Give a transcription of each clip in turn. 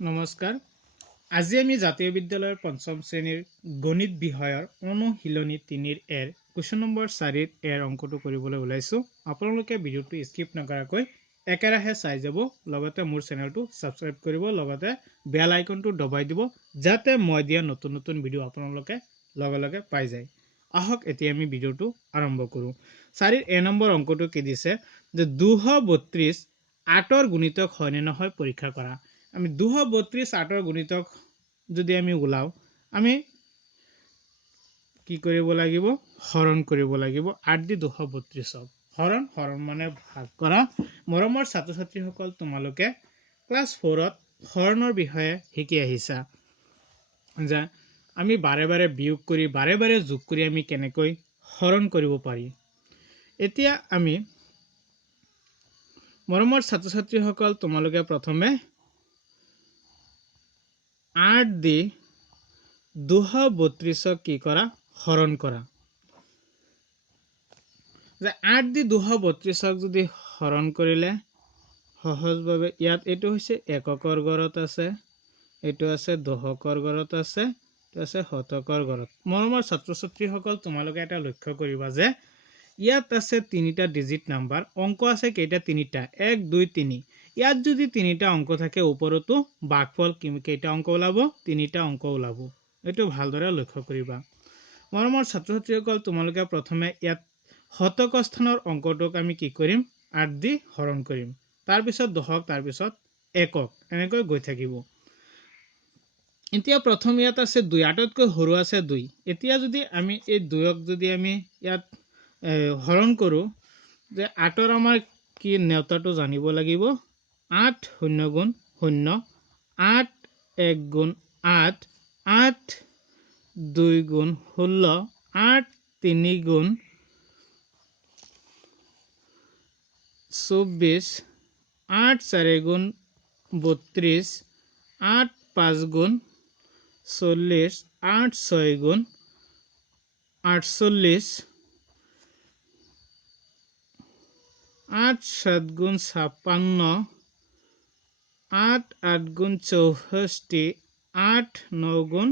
নমস্কাৰ। আজি আমি জাতীয় বিদ্যালয়ৰ পঞ্চম শ্ৰেণীৰ গণিত বিষয়ৰ অনুশীলনী ৩ এৰ কুৱেশ্যন নম্বৰ ৪ এৰ অংকটো কৰিবলৈ ওলাইছো। আপোনালোকে ভিডিঅ'টো স্কিপ নকৰাকৈ একেৰাহে চাই যাব, লগতে মোৰ চেনেলটো সাবস্ক্ৰাইব কৰিব, লগতে বেল আইকনটো দবাই দিব যাতে মই দিয়া নতুন নতুন ভিডিঅ' আপোনালোকে লগে লগে পাই যায়। আহক এতিয়া আমি ভিডিঅ'টো আৰম্ভ কৰোঁ। ৪ এ নম্বৰ অংকটো কি দিছে যে ২৩২ ৮ৰ গুণিতক হয় নে নহয় পৰীক্ষা কৰা। আমি ২৩২ ৮ৰ গুণিতক যদি আমি ওলাও, আমি কি কৰিব লাগিব? হৰণ কৰিব লাগিব। ৮ দি ২৩২ক হৰণ মানে ভাগ কৰা। মৰমৰ ছাত্ৰ ছাত্ৰীসকল, তোমালোকে ক্লাছ 4ত হৰণৰ বিষয়ে শিকি আহিছা যে আমি বাৰে বাৰে বিয়োগ কৰি বাৰে বাৰে যোগ কৰি আমি কেনেকৈ হৰণ কৰিব পাৰি। এতিয়া আমি মৰমৰ ছাত্ৰ ছাত্ৰীসকল, তোমালোকে প্ৰথমে ৮ দি ২৩২ক কি কৰা? হৰণ কৰা। যে ৮ দি ২৩২ক যদি হৰণ কৰিলে সহজভাৱে ইয়াত এইটো হৈছে এককৰ ঘৰত আছে, এইটো আছে দশকৰ ঘৰত আছে, এইটো আছে শতকৰ ঘৰত। মৰমৰ ছাত্ৰ ছাত্ৰীসকল, তোমালোকে এটা লক্ষ্য কৰিবা যে ইয়াত আছে ৩টা ডিজিট নাম্বাৰ, অংক আছে কেইটা? ৩টা, ১ ২ ৩। ইয়াত যদি ৩টা অংক থাকে, ওপৰতো ভাগফল কেইটা অংক ওলাব? ৩টা অংক ওলাব। এইটো ভালদৰে লক্ষ্য কৰিবা। মৰমৰ ছাত্ৰ ছাত্ৰীসকল, তোমালোকে প্ৰথমে ইয়াত শতক স্থানৰ অংকটোক আমি কি কৰিম? ৮ দি হৰণ কৰিম, তাৰপিছত দশক, তাৰপিছত একক, এনেকৈ গৈ থাকিব। এতিয়া প্ৰথম ইয়াত আছে ২, ৮তকৈ সৰু আছে ২। এতিয়া যদি আমি এই ২ক যদি আমি ইয়াত হৰণ কৰো, যে ৮ৰ আমাৰ কি নেওতাটো জানিব লাগিব। ৮ শূন্য গুণ ০, ৮ ১ গুণ ৮, ৮ ২ গুণ ১৬, ৮ ৩ গুণ ২৪, ৮ ৪ গুণ ৩২, ৮ ৫ গুণ ৪০, ৮ ৬ গুণ ৪৮, ৮ ৭ গুণ ৫৬, ৮ ৮ গুণ ৬৪, ৮ ৯ গুণ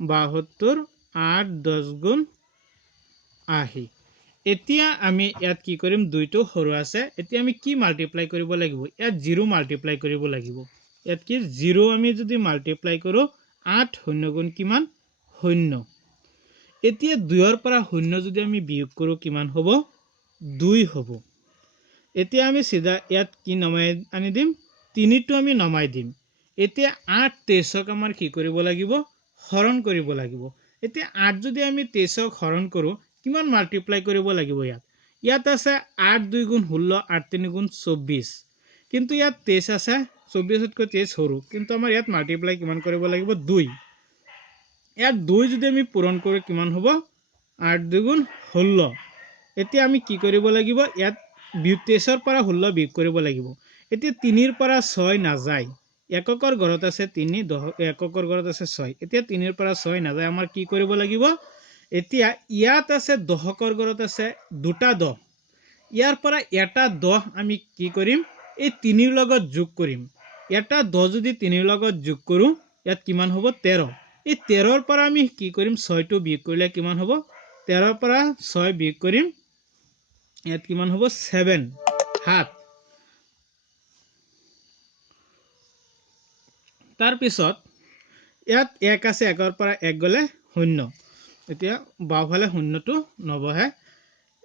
৭২, ৮ ১০ গুণ ৮০। এতিয়া আমি ইয়াত কি কৰিম? ২টো সৰু আছে, এতিয়া আমি কি মাল্টিপ্লাই কৰিব লাগিব? ইয়াত 0 মাল্টিপ্লাই কৰিব লাগিব। ইয়াত কি 0 আমি যদি মাল্টিপ্লাই কৰো, ৮ শূন্য গুণ কিমান? ০। এতিয়া ২ৰ পৰা ০ যদি আমি বিয়োগ কৰো, কিমান হ'ব? ২ হ'ব। এতিয়া আমি চিধা ইয়াত কি নমাই আনি দিম? ৩টো আমি নমাই দিম। এতিয়া ৮ ২৩ক আমাৰ কি কৰিব লাগিব? হৰণ কৰিব লাগিব। এতিয়া ৮ যদি আমি ২৩ক হৰণ কৰো, কিমান মাল্টিপ্লাই কৰিব লাগিব? ইয়াত আছে ৮ ২ গুণ ১৬, ৮ ৩ গুণ ২৪, কিন্তু ইয়াত ২৩ আছে, ২৪তকৈ ২৩ সৰু, কিন্তু আমাৰ ইয়াত মাল্টিপ্লাই কিমান কৰিব লাগিব? ২। ইয়াত ২ যদি আমি পূৰণ কৰো, কিমান হ'ব? ৮ ২ গুণ ১৬। এতিয়া আমি কি কৰিব লাগিব? ইয়াত ২৩ৰ পৰা ১৬ বিয়োগ কৰিব লাগিব। এতিয়া ৩ৰ পৰা ৬ নাযায়, এককৰ ঘৰত আছে ৩, এককৰ ঘৰত আছে ৬। এতিয়া ৩ৰ পৰা ৬ নাযায়, আমাৰ কি কৰিব লাগিব? এতিয়া ইয়াত আছে দশকৰ ঘৰত আছে ২টা ১০, ইয়াৰ পৰা এটা ১০ আমি কি কৰিম? এই ৩ৰ লগত যোগ কৰিম। এটা ১০ যদি ৩ৰ লগত যোগ কৰো, ইয়াত কিমান হ'ব? ১৩। এই ১৩ৰ পৰা আমি কি কৰিম? ৬টো বিয়োগ কৰিলে কিমান হ'ব? ১৩ৰ পৰা ৬ বিয়োগ কৰিম, ইয়াত কিমান হ'ব? 7, 7। তাৰপিছত ইয়াত ১ আছে, ১ৰ পৰা ১ গ'লে ০। এতিয়া বাওঁফালে ০টো নবহে।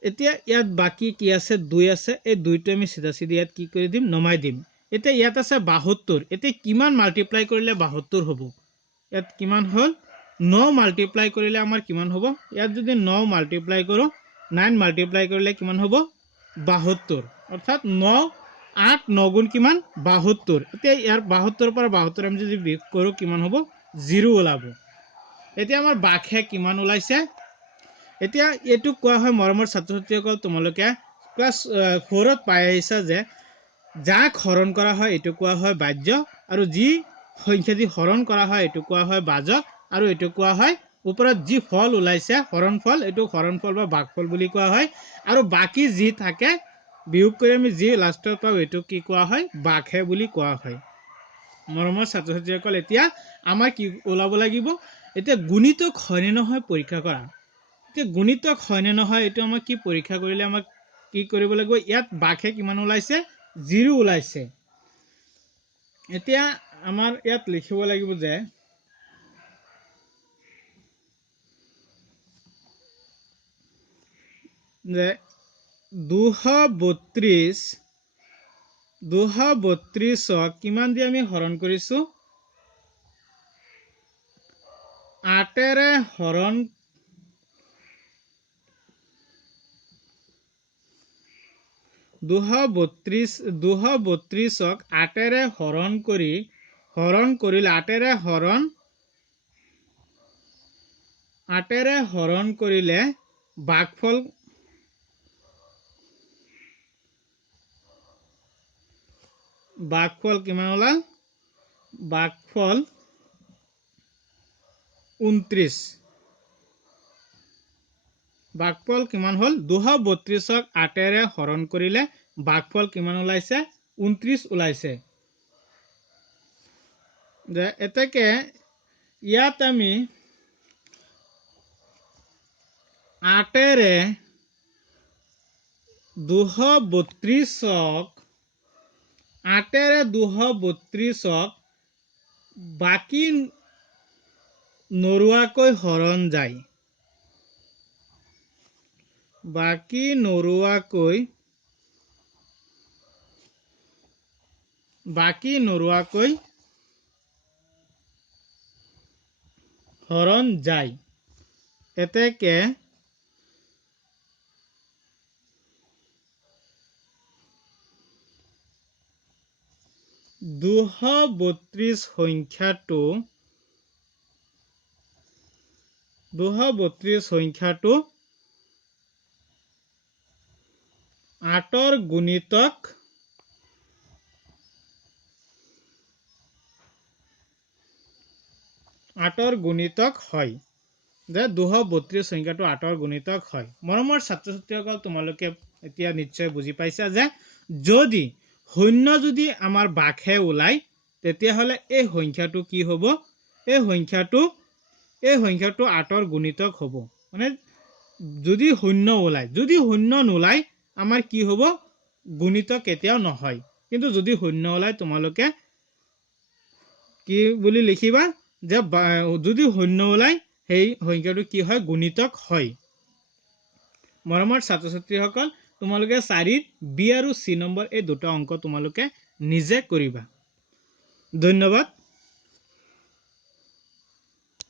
এতিয়া ইয়াত বাকী কি আছে? ২ আছে, এই ২টো আমি চিধা চিধি ইয়াত কি কৰি দিম? নমাই দিম। এতিয়া ইয়াত আছে ৭২। এতিয়া কিমান মাল্টিপ্লাই কৰিলে ৭২ হ'ব? ইয়াত কিমান হ'ল? ৯ মাল্টিপ্লাই কৰিলে আমাৰ কিমান হ'ব? ইয়াত যদি ৯ মাল্টিপ্লাই কৰো, 9 মাল্টিপ্লাই কৰিলে কিমান হ'ব? ৭২। অৰ্থাৎ ৯, ৮ ৯ গুণ কিমান? ৭২। এতিয়া ইয়াৰ ৭২ৰ পৰা ৭২ আমি যদি বিয়োগ কৰো, কিমান হ'ব? 0 ওলাব। এতিয়া আমাৰ বাঘে কিমান ওলাইছে? এতিয়া এইটো কোৱা হয়, মৰমৰ ছাত্ৰ ছাত্ৰীসকল, তোমালোকে ক্লাছ 4ত পাই আহিছা যে যাক হৰণ কৰা হয় এইটো কোৱা হয় বাজ্য, আৰু যি সংখ্যা দি হৰণ কৰা হয় এইটো কোৱা হয় বাজক, আৰু এইটো কোৱা হয় ওপৰত যি ফল ওলাইছে হৰণ ফল, এইটো হৰণ ফল বা ভাগফল বুলি কোৱা হয়। আৰু বাকী যি থাকে বিয়োগ কৰি আমি যি লাষ্টত পাওঁ, এইটো কি কোৱা হয়? বাঘে বুলি কোৱা হয়। মৰমৰ ছাত্ৰ ছাত্ৰীসকল এতিয়া আমাৰ কি ওলাব লাগিব এতিয়া গুণিতক হয়নে নহয় পৰীক্ষা কৰা এতিয়া গুণিতক হয়নে নহয় এইটো আমাক কি পৰীক্ষা কৰিলে আমাক কি কৰিব লাগিব ইয়াত বাঘে কিমান ওলাইছে 0 ওলাইছে এতিয়া আমাৰ ইয়াত লিখিব লাগিব যে 232 কিমান দি আমি হৰণ কৰিছো 8 ৰে হৰণ 232ক 8 ৰে হৰণ কৰিলে 8 ৰে হৰণ কৰিলে ভাগফল কিমান ওলাল ভাগফল 29 ভাগফল কিমান হল 232ক 8 ৰে হৰণ কৰিলে ভাগফল কিমান ওলাইছে 29 ওলাইছে যে এতেকে ইয়াত আমি 8 ৰে 232ক 8 ৰে 232ক বাকি নৰুৱাকৈ হৰণ যায় বাকি নৰুৱাকৈ হৰণ যায় এতেকে 232 সংখ্যাটো 8ৰ গুণিতক হয় যে 232 সংখ্যাটো 8ৰ গুণিতক হয় মৰমৰ ছাত্ৰ ছাত্ৰীসকল তোমালোকে এতিয়া নিশ্চয় বুজি পাইছা যে যদি শূন্য যদি আমাৰ বাঘে ওলাই তেতিয়া হলে এই সংখ্যাটো কি হ'ব এই সংখ্যাটো 8ৰ গুণিতক হ'ব মানে যদি শূন্য নোলাই আমাৰ কি হ'ব গুণিতক কেতিয়াও নহয় কিন্তু যদি শূন্য ওলাই তোমালোকে কি বুলি লিখিবা যে যদি শূন্য ওলাই সেই সংখ্যাটো কি হয় গুণিতক হয় মৰমৰ ছাত্ৰ ছাত্ৰীসকল তোমালোকে 4ৰ বি আৰু চি নম্বৰ এই দুটা অংক তোমালোকে নিজে কৰিবা ধন্যবাদ